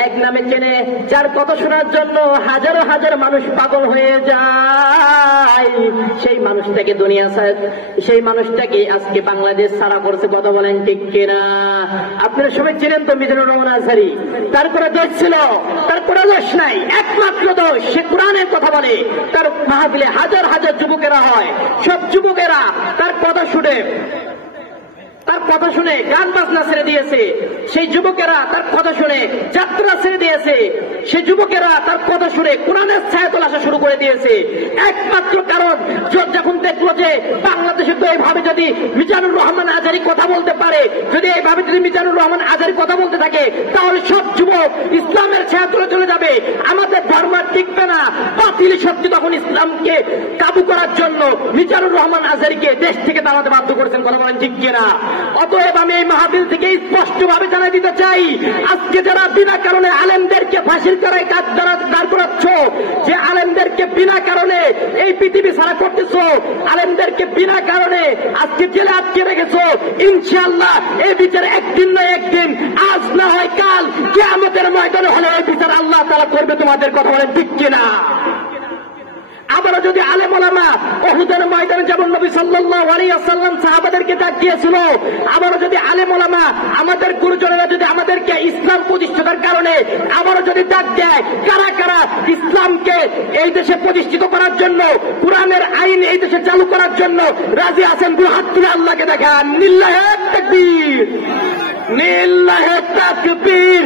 এক নামে চেনে, যার কথা শোনার জন্য হাজারো হাজার মানুষ পাগল হয়ে যায়, সেই মানুষটাকে সেই মানুষটাকে আজকে বাংলাদেশ সারা করছে। কথা বলেন ঠিক কিনা? আপনারা সবাই চিনেন তো মিজানুর রহমান আজহারী। তার কোনো দোষ ছিল? তার কোনো দোষ নাই, একমাত্র দোষ সে কোরআনের কথা বলে। তার মাহফিলে হাজার হাজার যুবকেরা হয়, সব যুবকেরা তার কথা শুনে গান বাজনা ছেড়ে দিয়েছে। সেই যুবকেরা তার কথা শুনে যাত্রা ছেড়ে দিয়েছে। সেই যুবকেরা তার কথা শুনে কোরআনের ছায়াতল আসা শুরু করে দিয়েছে। একমাত্র কারণ, যখন দেখলো যে বাংলাদেশে তো এইভাবে যদি মিজানুর রহমান আজহারী কথা বলতে পারে, যদি এইভাবে যদি মিজানুর রহমান আজহারী কথা বলতে থাকে, তাহলে সব যুবক ইসলামের ছায়াতলে চলে যাবে, আমাদের ধর্ম টিকবে না। বাতিল শক্তি তখন ইসলামকে কাবু করার জন্য মিজানুর রহমান আজহারীকে দেশ থেকে তাড়াতে বাধ্য করেছেন। কথা বলেন ঠিক কিনা? অতএব আমি এই মাহফিল থেকে স্পষ্টভাবে জানাই দিতে চাই, আজকে যারা বিনা কারণে আলেমদেরকে ফাঁসির কারায় দাঁড় করাচ্ছ, যে আলেমদেরকে বিনা কারণে এই পৃথিবী ছাড়া করতেছ, আলেমদেরকে বিনা কারণে আজকে জেলে আটকে রেখেছ, ইনশাআল্লাহ এই বিচার একদিন না একদিন, আজ না হয় কাল, কিয়ামতের ময়দানে হলে এই বিচার আল্লাহ তাআলা করবে। তোমাদের কথা বলেন ঠিক কিনা? আবারও যদি আলেম ওলামা উহুদের ময়দানে যেমন নবী সাল্লাল্লাহু আলাইহি ওয়াসাল্লাম সাহাবাদেরকে ডাক দিয়েছিল, আবারও যদি আলেম ওলামা আমাদের গুরুজনেরা যদি আমাদেরকে ইসলাম প্রতিষ্ঠার কারণে আবারও যদি ডাক দেয়, কারা কারা ইসলামকে এই দেশে প্রতিষ্ঠিত করার জন্য, কোরআনের আইন এই দেশে চালু করার জন্য রাজি আছেন? দুই হাত তুলে আল্লাহকে দেখান। লিল্লাহি তাকবীর, লিল্লাহি তাকবীর।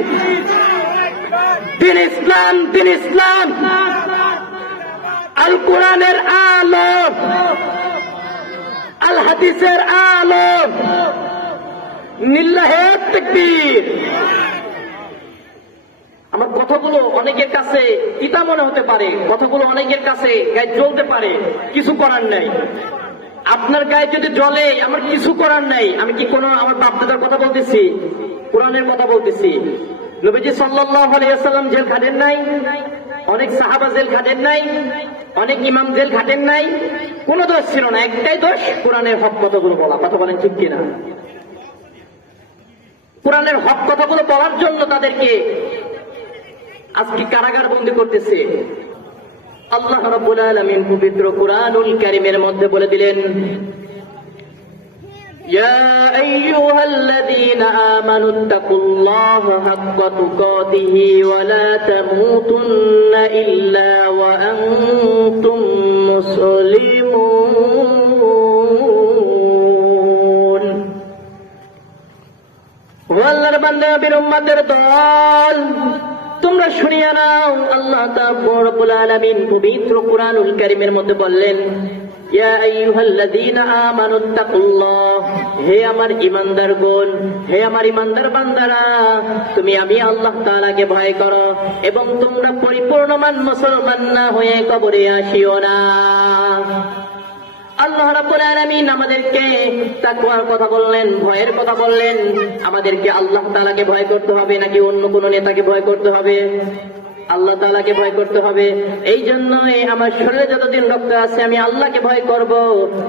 দিন ইসলাম, দিন ইসলাম, আল কোরআনের আলো, আল হাদিসের আলো। লিল্লাহি তাকবীর। আমার কথাগুলো অনেকের কাছে তিতা মনে হতে পারে, কথাগুলো অনেকের কাছে গায়ে জ্বলতে পারে, কিছু করার নাই। আপনার গায়ে যদি জ্বলে, আমার কিছু করার নাই। আমি কি কোনো আমার বাপদাদার কথা বলতেছি? কোরআনের কথা বলতেছি। নবীজি সাল্লাল্লাহু আলাইহি ওয়াসাল্লাম জেল খাটেন নাই, অনেক সাহাবা জেল খাটেন নাই, অনেক ইমাম জেল খাটেন নাই, কোন দোষ ছিল না, একটাই দোষ, কোরআনের হক কথাগুলো বলা। কথা বলেন ঠিক কিনা? কোরআনের হক কথাগুলো বলার জন্য তাদেরকে আজকে কারাগার বন্দী করতেছে। আল্লাহ রাব্বুল আলামিন পবিত্র কুরআনুল কারীমের মধ্যে বলে দিলেন, ইয়া আইয়ুহাল্লাযীনা আমানুত্তাকুল্লাহা হাক্কা তুকাতিহি ওয়া লা তামুতুন্না ইল্লা ওয়া আনতুম মুসলিমুন। ও আল্লাহর বান্দা নবীর উম্মতের দল, তোমরা শুনিয়া নাও, আল্লাহ তাআলা রব্বুল আলামিন পবিত্র কুরআনুল কারীমের মধ্যে বললেন, ইয়া আইয়ুহাল্লাযীনা আমানুত্তাকুল্লাহ, হে আমার ঈমানদারগণ, হে আমার ঈমানদার বান্দারা, তুমি আমি আল্লাহ তাআলাকে ভয় করো এবং তোমরা পরিপূর্ণমান মুসলমান না হয়ে কবরে আসিও না। আল্লাহ রাব্বুল আলামিন আমাদেরকে তাকওয়ার কথা বললেন, ভয়ের কথা বললেন। আমাদেরকে আল্লাহ তাআলাকে ভয় করতে হবে নাকি অন্য কোন নেতাকে ভয় করতে হবে? আল্লাহ তাআলাকে ভয় করতে হবে। এই জন্যই আমার শরীরে যতদিন রক্ত আছে আমি আল্লাহকে ভয় করব,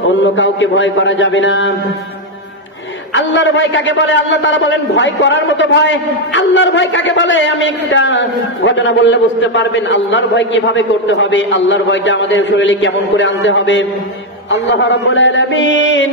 অন্য কাউকে ভয় করা যাবে না। আল্লাহর ভয় কাকে বলে? আল্লাহ তাআলা বলেন ভয় করার মতো ভয়। আল্লাহর ভয় কাকে বলে? আমি একটা ঘটনা বললে বুঝতে পারবেন আল্লাহর ভয় কিভাবে করতে হবে, আল্লাহর ভয়টা আমাদের শরীরে কেমন করে আনতে হবে। আল্লাহ রাব্বুল আলামিন